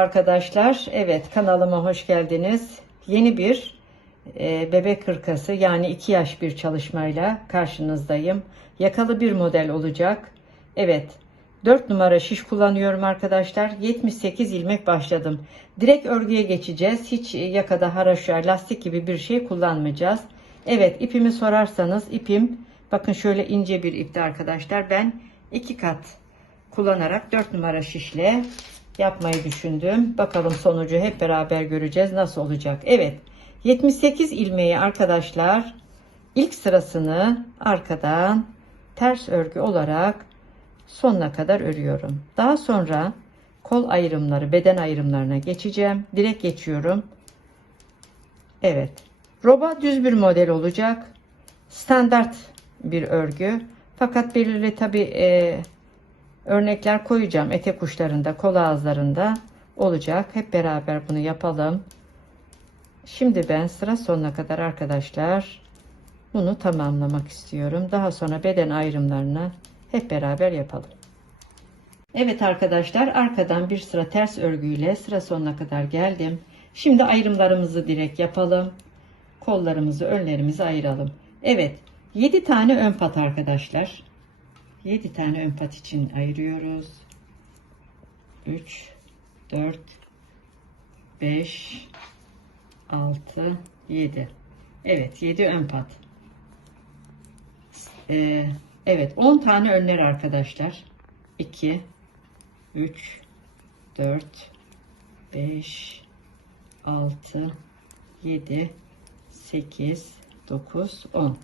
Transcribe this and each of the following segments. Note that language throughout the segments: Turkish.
Arkadaşlar. Evet kanalıma hoş geldiniz. Yeni bir e, bebek hırkası yani 2 yaş bir çalışmayla karşınızdayım. Yakalı bir model olacak. Evet 4 numara şiş kullanıyorum arkadaşlar. 78 ilmek başladım. Direkt örgüye geçeceğiz. Hiç yakada haraşo lastik gibi bir şey kullanmayacağız. Evet ipimi sorarsanız ipim bakın şöyle ince bir ipti arkadaşlar. Ben 2 kat kullanarak 4 numara şişle yapmayı düşündüm. Bakalım sonucu hep beraber göreceğiz nasıl olacak. Evet 78 ilmeği arkadaşlar ilk sırasını arkadan ters örgü olarak sonuna kadar örüyorum. Daha sonra kol ayrımları beden ayrımlarına geçeceğim. Direkt geçiyorum. Evet. Roba düz bir model olacak. Standart bir örgü. Fakat belirli tabi e, örnekler koyacağım. Etek uçlarında, kol ağızlarında olacak. Hep beraber bunu yapalım. Şimdi ben sıra sonuna kadar arkadaşlar bunu tamamlamak istiyorum. Daha sonra beden ayrımlarını hep beraber yapalım. Evet arkadaşlar arkadan bir sıra ters örgüyle sıra sonuna kadar geldim. Şimdi ayrımlarımızı direkt yapalım. Kollarımızı önlerimizi ayıralım. Evet 7 tane ön pat arkadaşlar. 7 tane ön pat için ayırıyoruz. 3 4 5 6 7 Evet 7 ön pat. Ee, evet 10 tane önler arkadaşlar. 2 3 4 5 6 7 8 9 10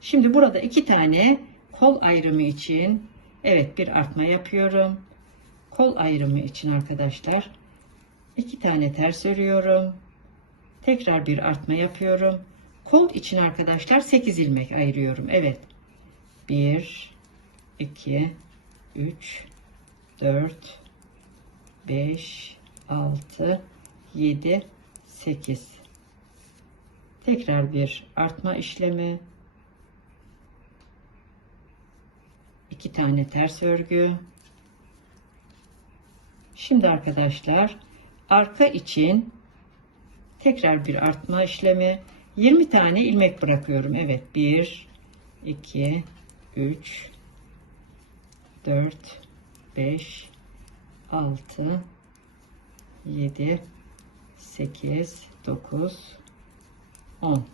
Şimdi burada iki tane kol ayrımı için evet bir artma yapıyorum. Kol ayrımı için arkadaşlar iki tane ters örüyorum. Tekrar bir artma yapıyorum. Kol için arkadaşlar 8 ilmek ayırıyorum. Evet. 1 2 3 4 5 6 7 8 tekrar bir artma işlemi iki tane ters örgü. Şimdi arkadaşlar arka için tekrar bir artma işlemi. 20 tane ilmek bırakıyorum. Evet 1 2 3 4 5 6 7 8 9 10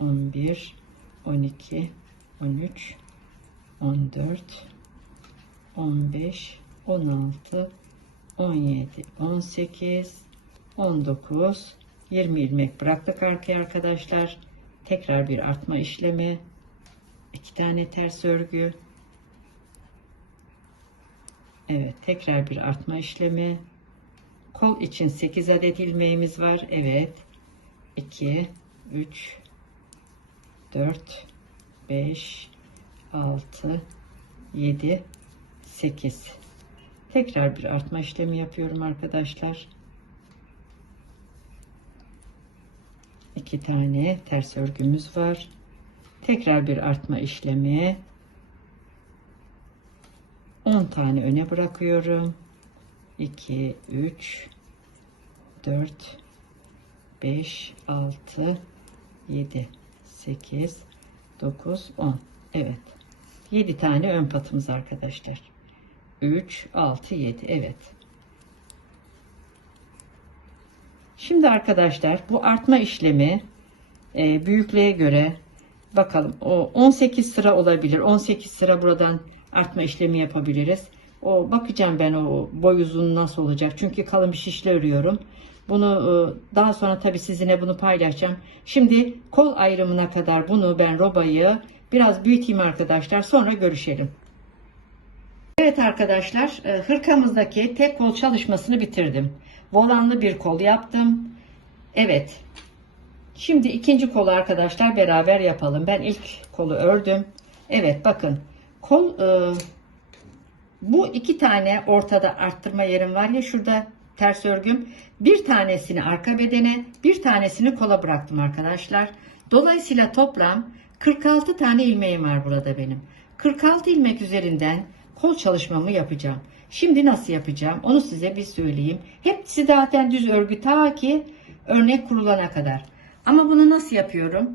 11 12 13 14 15 16 17 18 19 20 ilmek bıraktık arkaya arkadaşlar. Tekrar bir artma işlemi. İki tane ters örgü. Evet tekrar bir artma işlemi. Kol için 8 adet ilmeğimiz var. Evet. 2 3 4 5 6 7 8 tekrar bir artma işlemi yapıyorum arkadaşlar. İki tane ters örgümüz var. Tekrar bir artma işlemi. 10 tane öne bırakıyorum. 2 3 4 5 6 7 8 9 10 Evet. 7 tane ön patımız arkadaşlar. 3 6 7 evet. Şimdi arkadaşlar bu artma işlemi e, büyüklüğe göre bakalım. O 18 sıra olabilir. 18 sıra buradan artma işlemi yapabiliriz. O bakacağım ben o boy uzunluğu nasıl olacak. Çünkü kalın bir şişle örüyorum bunu e, daha sonra tabi sizinle bunu paylaşacağım şimdi kol ayrımına kadar bunu ben robayı biraz büyüteyim arkadaşlar sonra görüşelim Evet arkadaşlar e, hırkamızdaki tek kol çalışmasını bitirdim. Volanlı bir kol yaptım. Evet. Şimdi ikinci kolu arkadaşlar beraber yapalım. Ben ilk kolu ördüm. Evet bakın. Kol e, bu iki tane ortada arttırma yerim var ya şurada ters örgüm. Bir tanesini arka bedene bir tanesini kola bıraktım arkadaşlar. Dolayısıyla toplam 46 tane ilmeğim var burada benim. 46 ilmek üzerinden kol çalışmamı yapacağım. Şimdi nasıl yapacağım onu size bir söyleyeyim. Hepsi zaten düz örgü ta ki örnek kurulana kadar. Ama bunu nasıl yapıyorum?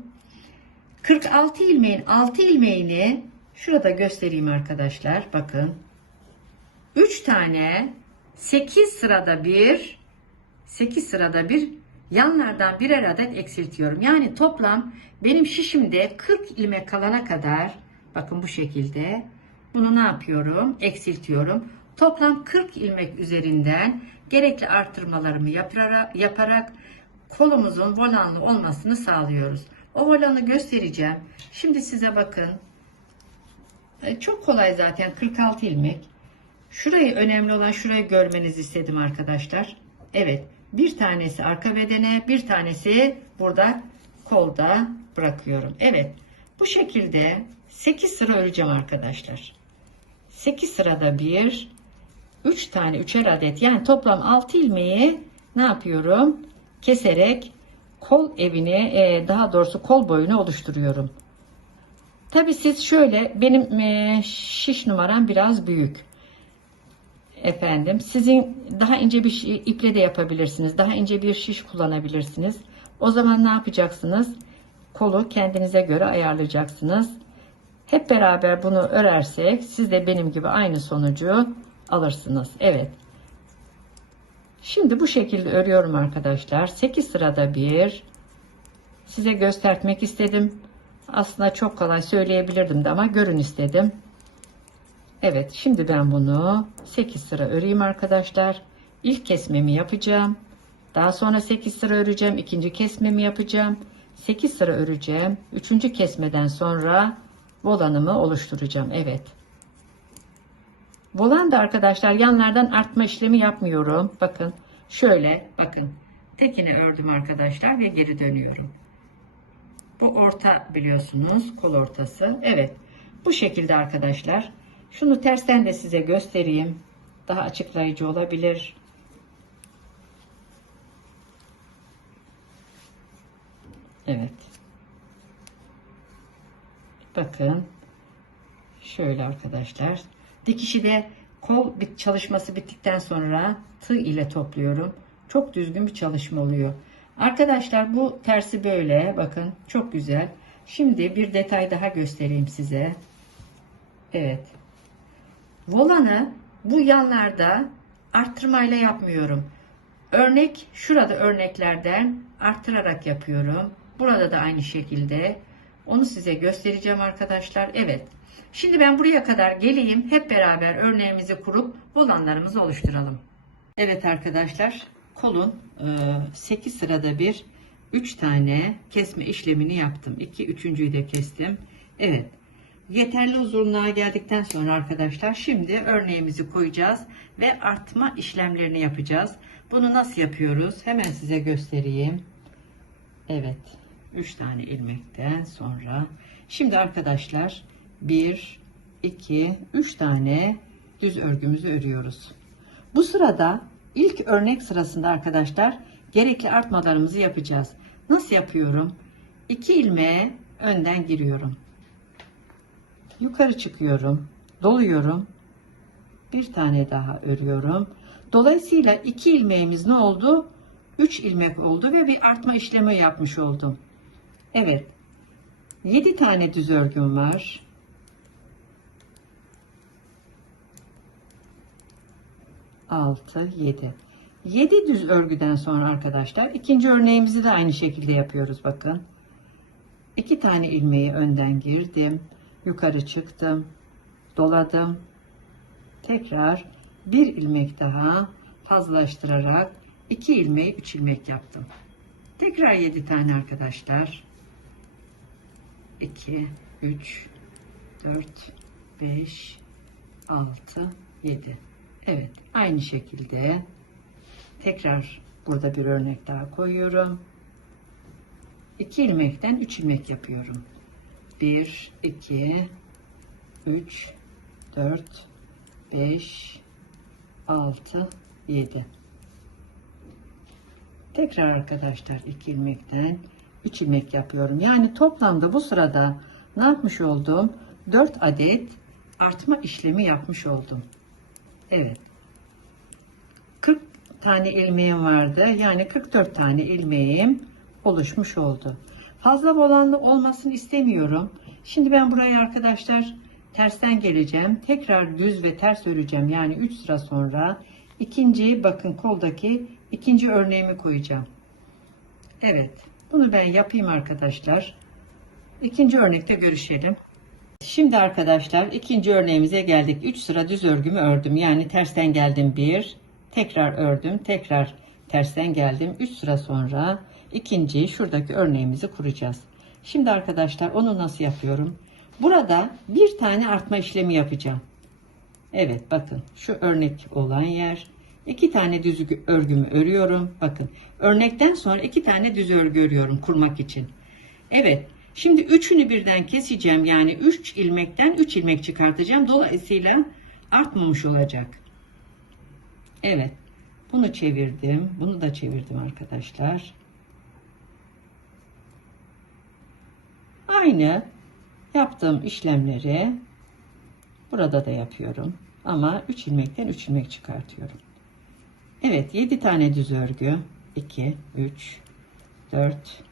46 ilmeğin 6 ilmeğini şurada göstereyim arkadaşlar. Bakın. 3 tane 8 sırada bir 8 sırada bir yanlardan birer adet eksiltiyorum. Yani toplam benim şişimde 40 ilmek kalana kadar bakın bu şekilde bunu ne yapıyorum? Eksiltiyorum. Toplam 40 ilmek üzerinden gerekli artırmalarımı yaparak, yaparak kolumuzun volanlı olmasını sağlıyoruz. O volanı göstereceğim. Şimdi size bakın. E, Çok kolay zaten 46 ilmek. Şurayı önemli olan şurayı görmenizi istedim arkadaşlar. Evet. Bir tanesi arka bedene, bir tanesi burada kolda bırakıyorum. Evet. Bu şekilde 8 sıra öreceğim arkadaşlar. 8 sırada bir 3 tane üçer adet yani toplam 6 ilmeği ne yapıyorum? Keserek kol evini e, daha doğrusu kol boyunu oluşturuyorum. Tabi siz şöyle benim e, şiş numaram biraz büyük. Efendim sizin daha ince bir şi- iple de yapabilirsiniz. Daha ince bir şiş kullanabilirsiniz. O zaman ne yapacaksınız? Kolu kendinize göre ayarlayacaksınız. Hep beraber bunu örersek siz de benim gibi aynı sonucu alırsınız. Evet. Şimdi bu şekilde örüyorum arkadaşlar. 8 sırada bir size göstermek istedim. Aslında çok kolay söyleyebilirdim de ama görün istedim. Evet şimdi ben bunu 8 sıra öreyim arkadaşlar. İlk kesmemi yapacağım. Daha sonra 8 sıra öreceğim. İkinci kesmemi yapacağım. 8 sıra öreceğim. Üçüncü kesmeden sonra volanımı oluşturacağım. Evet. Volan da arkadaşlar yanlardan artma işlemi yapmıyorum. Bakın şöyle bakın. Tekini ördüm arkadaşlar ve geri dönüyorum. Bu orta biliyorsunuz kol ortası. Evet. Bu şekilde arkadaşlar. Şunu tersten de size göstereyim. Daha açıklayıcı olabilir. Evet. Bakın. Şöyle arkadaşlar. Dikişi de kol çalışması bittikten sonra tığ ile topluyorum. Çok düzgün bir çalışma oluyor. Arkadaşlar bu tersi böyle. Bakın çok güzel. Şimdi bir detay daha göstereyim size. Evet. Volanı bu yanlarda arttırmayla yapmıyorum. Örnek şurada örneklerden arttırarak yapıyorum. Burada da aynı şekilde. Onu size göstereceğim arkadaşlar. Evet. Şimdi ben buraya kadar geleyim. Hep beraber örneğimizi kurup volanlarımızı oluşturalım. Evet arkadaşlar. Kolun 8 sırada bir 3 tane kesme işlemini yaptım. 2 üçüncüyü de kestim. Evet. Yeterli uzunluğa geldikten sonra arkadaşlar şimdi örneğimizi koyacağız ve artma işlemlerini yapacağız. Bunu nasıl yapıyoruz? Hemen size göstereyim. Evet. 3 tane ilmekten sonra şimdi arkadaşlar 1 2 3 tane düz örgümüzü örüyoruz. Bu sırada ilk örnek sırasında arkadaşlar gerekli artmalarımızı yapacağız. Nasıl yapıyorum? 2 ilmeğe önden giriyorum. Yukarı çıkıyorum. Doluyorum. Bir tane daha örüyorum. Dolayısıyla iki ilmeğimiz ne oldu? 3 ilmek oldu ve bir artma işlemi yapmış oldum. Evet. 7 tane düz örgüm var. Altı, yedi. 7 düz örgüden sonra arkadaşlar ikinci örneğimizi de aynı şekilde yapıyoruz bakın. 2 tane ilmeği önden girdim. Yukarı çıktım. Doladım. Tekrar bir ilmek daha fazlalaştırarak 2 ilmeği 3 ilmek yaptım. Tekrar 7 tane arkadaşlar. 2, 3, 4, 5, 6, 7. Evet. Aynı şekilde tekrar burada bir örnek daha koyuyorum. 2 ilmekten 3 ilmek yapıyorum. 1, 2, 3, 4, 5, 6, 7. Tekrar arkadaşlar 2 ilmekten 3 ilmek yapıyorum. Yani toplamda bu sırada ne yapmış oldum? 4 adet artma işlemi yapmış oldum. Evet. 40 tane ilmeğim vardı. Yani 44 tane ilmeğim oluşmuş oldu. Fazla volanlı olmasını istemiyorum. Şimdi ben buraya arkadaşlar tersten geleceğim. Tekrar düz ve ters öreceğim. Yani 3 sıra sonra ikinci bakın koldaki ikinci örneğimi koyacağım. Evet. Bunu ben yapayım arkadaşlar. İkinci örnekte görüşelim. Şimdi arkadaşlar ikinci örneğimize geldik. 3 sıra düz örgümü ördüm. Yani tersten geldim 1. Tekrar ördüm. Tekrar tersten geldim. 3 sıra sonra ikinci şuradaki örneğimizi kuracağız. Şimdi arkadaşlar onu nasıl yapıyorum? Burada bir tane artma işlemi yapacağım. Evet bakın şu örnek olan yer. iki tane düz örgümü örüyorum. Bakın örnekten sonra iki tane düz örgü örüyorum kurmak için. Evet şimdi üçünü birden keseceğim. Yani 3 ilmekten 3 ilmek çıkartacağım. Dolayısıyla artmamış olacak. Evet bunu çevirdim. Bunu da çevirdim arkadaşlar. Aynı yaptığım işlemleri burada da yapıyorum. Ama 3 ilmekten 3 ilmek çıkartıyorum. Evet 7 tane düz örgü. 2, 3, 4,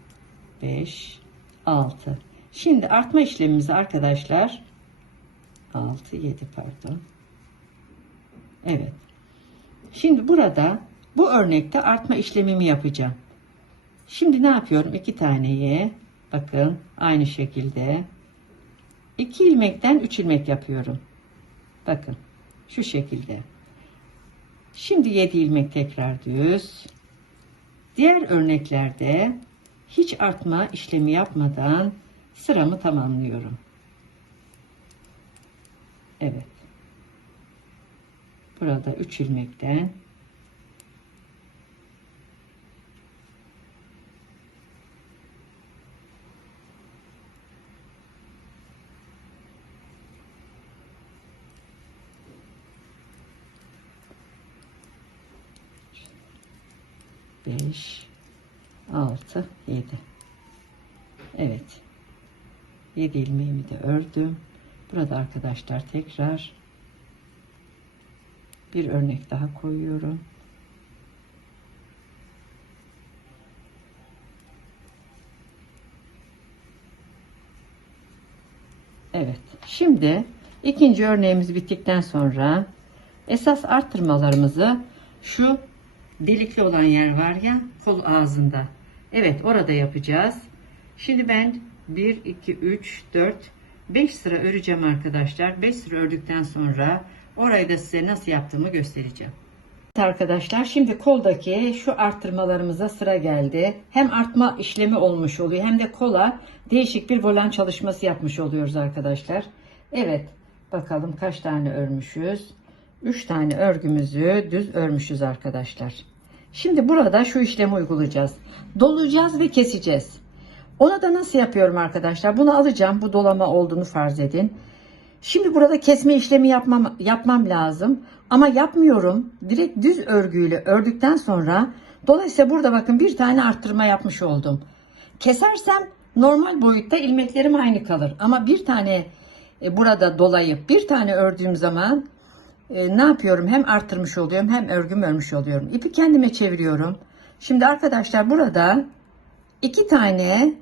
5, 6. Şimdi artma işlemimizi arkadaşlar 6, 7 pardon. Evet. Şimdi burada bu örnekte artma işlemimi yapacağım. Şimdi ne yapıyorum? 2 taneyi bakın aynı şekilde 2 ilmekten 3 ilmek yapıyorum. Bakın şu şekilde. Şimdi 7 ilmek tekrar düz. Diğer örneklerde hiç artma işlemi yapmadan sıramı tamamlıyorum. Evet. Burada 3 ilmekten beş, altı, yedi. Evet. Yedi ilmeğimi de ördüm. Burada arkadaşlar tekrar bir örnek daha koyuyorum. Evet. Şimdi ikinci örneğimiz bittikten sonra esas arttırmalarımızı şu delikli olan yer var ya kol ağzında. Evet orada yapacağız. Şimdi ben 1, 2, 3, 4, 5 sıra öreceğim arkadaşlar. 5 sıra ördükten sonra orayı da size nasıl yaptığımı göstereceğim. Evet arkadaşlar şimdi koldaki şu arttırmalarımıza sıra geldi. Hem artma işlemi olmuş oluyor hem de kola değişik bir volan çalışması yapmış oluyoruz arkadaşlar. Evet bakalım kaç tane örmüşüz. 3 tane örgümüzü düz örmüşüz arkadaşlar. Şimdi burada şu işlemi uygulayacağız. Dolacağız ve keseceğiz. Ona da nasıl yapıyorum arkadaşlar? Bunu alacağım. Bu dolama olduğunu farz edin. Şimdi burada kesme işlemi yapmam, yapmam lazım. Ama yapmıyorum. Direkt düz örgüyle ördükten sonra dolayısıyla burada bakın bir tane arttırma yapmış oldum. Kesersem normal boyutta ilmeklerim aynı kalır. Ama bir tane e, burada dolayıp bir tane ördüğüm zaman e, ne yapıyorum? Hem arttırmış oluyorum hem örgüm örmüş oluyorum. İpi kendime çeviriyorum. Şimdi arkadaşlar burada iki tane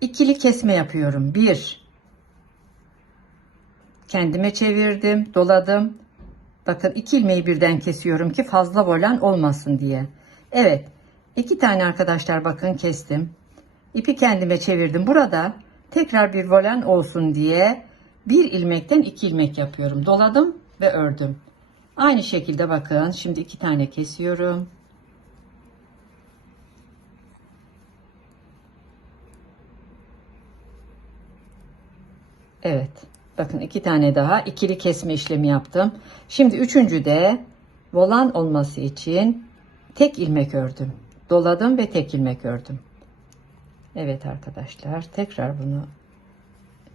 ikili kesme yapıyorum. Bir, kendime çevirdim, doladım. Bakın iki ilmeği birden kesiyorum ki fazla volan olmasın diye. Evet, iki tane arkadaşlar bakın kestim. İpi kendime çevirdim. Burada tekrar bir volan olsun diye bir ilmekten iki ilmek yapıyorum. Doladım ve ördüm. Aynı şekilde bakın şimdi iki tane kesiyorum. Evet. Bakın iki tane daha ikili kesme işlemi yaptım. Şimdi üçüncü de volan olması için tek ilmek ördüm. Doladım ve tek ilmek ördüm. Evet arkadaşlar tekrar bunu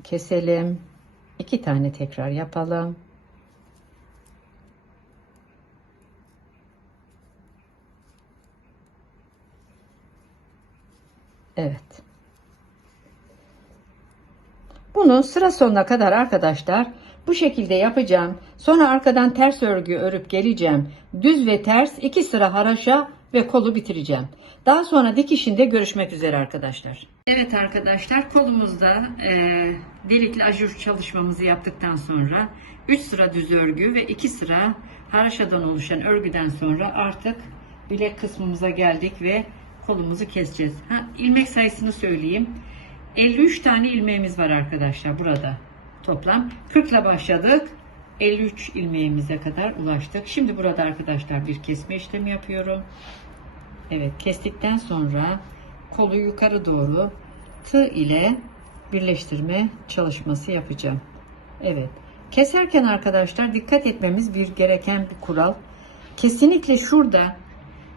keselim. İki tane tekrar yapalım. Evet. Bunu sıra sonuna kadar arkadaşlar Bu şekilde yapacağım. Sonra arkadan ters örgü örüp geleceğim. Düz ve ters iki sıra haraşa ve kolu bitireceğim. Daha sonra dikişinde görüşmek üzere arkadaşlar. Evet arkadaşlar kolumuzda e, delikli ajur çalışmamızı yaptıktan sonra 3 sıra düz örgü ve 2 sıra haraşadan oluşan örgüden sonra artık bilek kısmımıza geldik ve kolumuzu keseceğiz. Ha, ilmek sayısını söyleyeyim. 53 tane ilmeğimiz var arkadaşlar burada toplam. 40 ile başladık. 53 ilmeğimize kadar ulaştık. Şimdi burada arkadaşlar bir kesme işlemi yapıyorum. Evet kestikten sonra kolu yukarı doğru tığ ile birleştirme çalışması yapacağım. Evet. Keserken arkadaşlar dikkat etmemiz bir gereken bir kural. Kesinlikle şurada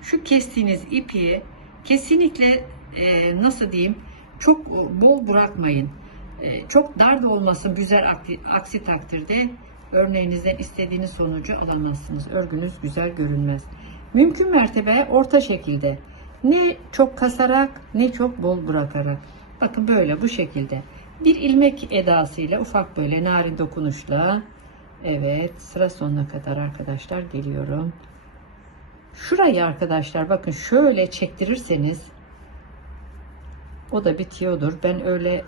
şu kestiğiniz ipi kesinlikle e, nasıl diyeyim çok bol bırakmayın. E, çok dar da olmasın güzel aksi, aksi takdirde örneğinizden istediğiniz sonucu alamazsınız. Örgünüz güzel görünmez. Mümkün mertebe orta şekilde. Ne çok kasarak ne çok bol bırakarak. Bakın böyle bu şekilde. Bir ilmek edasıyla ufak böyle narin dokunuşla evet sıra sonuna kadar arkadaşlar geliyorum. Şurayı arkadaşlar bakın şöyle çektirirseniz o da bitiyordur. Ben öyle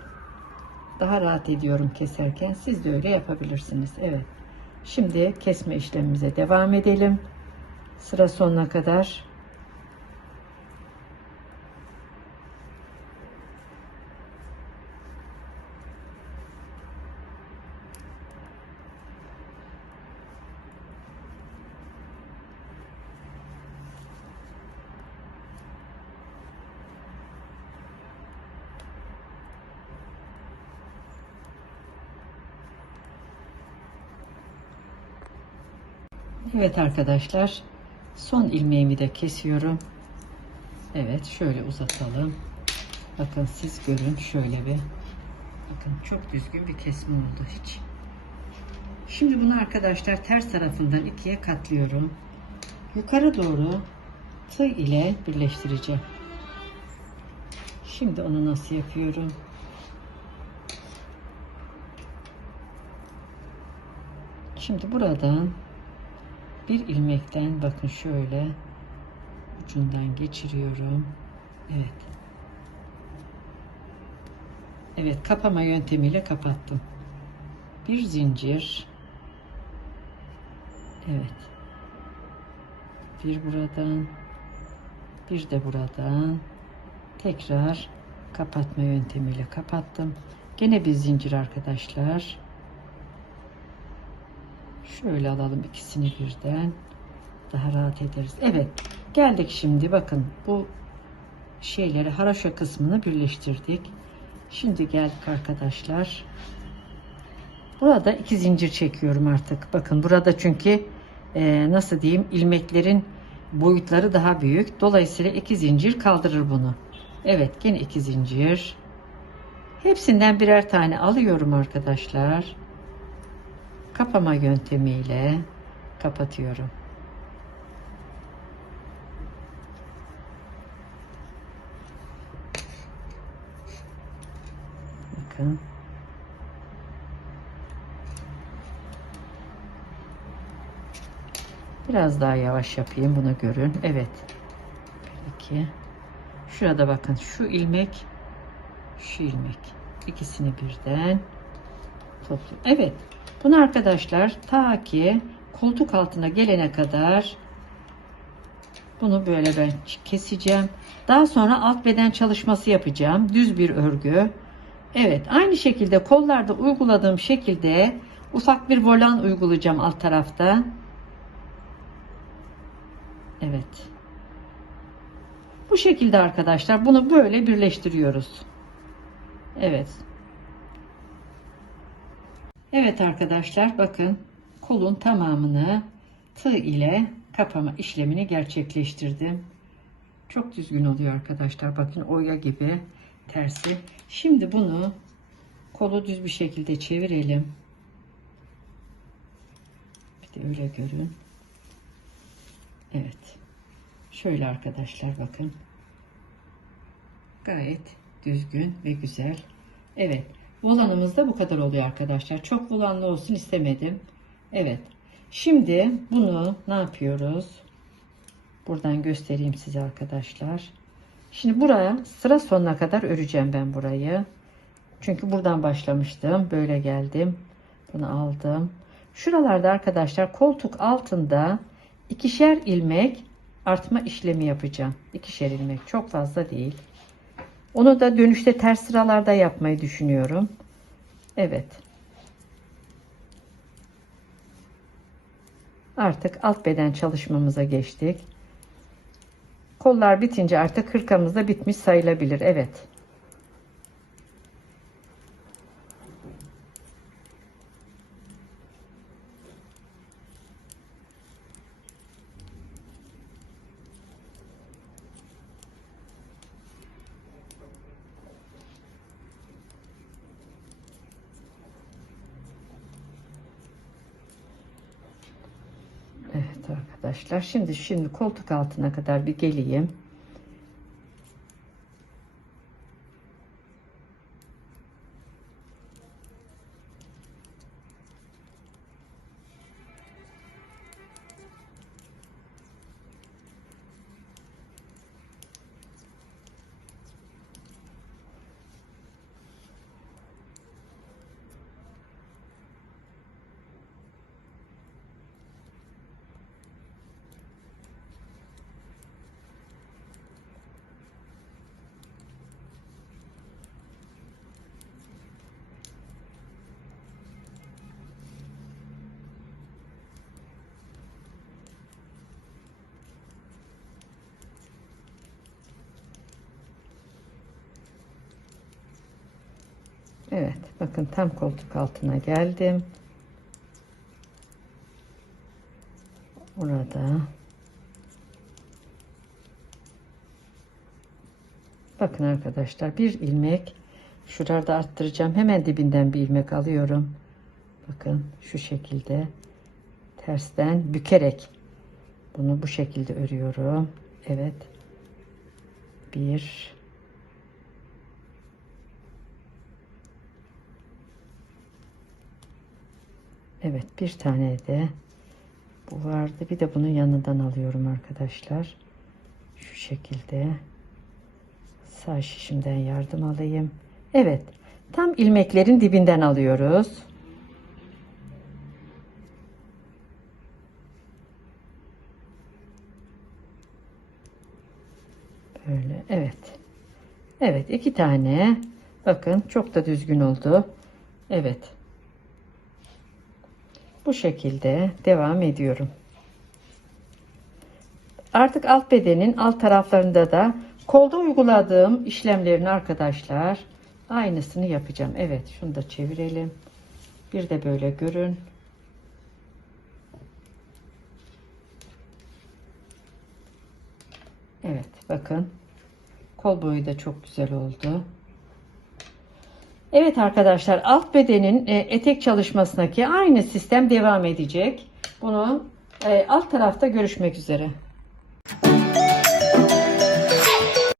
daha rahat ediyorum keserken. Siz de öyle yapabilirsiniz. Evet. Şimdi kesme işlemimize devam edelim. Sıra sonuna kadar. Evet arkadaşlar. Son ilmeğimi de kesiyorum. Evet şöyle uzatalım. Bakın siz görün şöyle bir. Bakın çok düzgün bir kesme oldu hiç. Şimdi bunu arkadaşlar ters tarafından ikiye katlıyorum. Yukarı doğru tığ ile birleştireceğim. Şimdi onu nasıl yapıyorum? Şimdi buradan bir ilmekten bakın şöyle ucundan geçiriyorum. Evet. Evet kapama yöntemiyle kapattım. Bir zincir. Evet. Bir buradan bir de buradan tekrar kapatma yöntemiyle kapattım. Gene bir zincir arkadaşlar. Şöyle alalım ikisini birden. Daha rahat ederiz. Evet. Geldik şimdi bakın bu şeyleri haraşo kısmını birleştirdik. Şimdi geldik arkadaşlar. Burada iki zincir çekiyorum artık. Bakın burada çünkü e, nasıl diyeyim ilmeklerin boyutları daha büyük. Dolayısıyla iki zincir kaldırır bunu. Evet gene iki zincir. Hepsinden birer tane alıyorum arkadaşlar kapama yöntemiyle kapatıyorum. Bakın. Biraz daha yavaş yapayım bunu görün. Evet. Bir, iki. Şurada bakın şu ilmek şu ilmek ikisini birden toplu. Evet. Bunu arkadaşlar ta ki koltuk altına gelene kadar bunu böyle ben keseceğim. Daha sonra alt beden çalışması yapacağım. Düz bir örgü. Evet aynı şekilde kollarda uyguladığım şekilde ufak bir volan uygulayacağım alt tarafta. Evet. Bu şekilde arkadaşlar bunu böyle birleştiriyoruz. Evet. Evet arkadaşlar bakın kolun tamamını tığ ile kapama işlemini gerçekleştirdim. Çok düzgün oluyor arkadaşlar. Bakın oya gibi tersi. Şimdi bunu kolu düz bir şekilde çevirelim. Bir de öyle görün. Evet. Şöyle arkadaşlar bakın. Gayet düzgün ve güzel. Evet. Volanımız da bu kadar oluyor arkadaşlar. Çok volanlı olsun istemedim. Evet. Şimdi bunu ne yapıyoruz? Buradan göstereyim size arkadaşlar. Şimdi buraya sıra sonuna kadar öreceğim ben burayı. Çünkü buradan başlamıştım. Böyle geldim. Bunu aldım. Şuralarda arkadaşlar koltuk altında ikişer ilmek artma işlemi yapacağım. İkişer ilmek çok fazla değil. Onu da dönüşte ters sıralarda yapmayı düşünüyorum. Evet. Artık alt beden çalışmamıza geçtik. Kollar bitince artık hırkamız da bitmiş sayılabilir. Evet. Arkadaşlar. Şimdi şimdi koltuk altına kadar bir geleyim. Evet bakın tam koltuk altına geldim. Burada. Bakın arkadaşlar bir ilmek şurada arttıracağım. Hemen dibinden bir ilmek alıyorum. Bakın şu şekilde tersten bükerek bunu bu şekilde örüyorum. Evet. Bir Evet bir tane de bu vardı. Bir de bunun yanından alıyorum arkadaşlar. Şu şekilde sağ şişimden yardım alayım. Evet tam ilmeklerin dibinden alıyoruz. Böyle evet. Evet iki tane. Bakın çok da düzgün oldu. Evet. Bu şekilde devam ediyorum. Artık alt bedenin alt taraflarında da kolda uyguladığım işlemlerin arkadaşlar aynısını yapacağım. Evet şunu da çevirelim. Bir de böyle görün. Evet bakın kol boyu da çok güzel oldu. Evet arkadaşlar alt bedenin e, etek çalışmasındaki aynı sistem devam edecek. Bunu e, alt tarafta görüşmek üzere.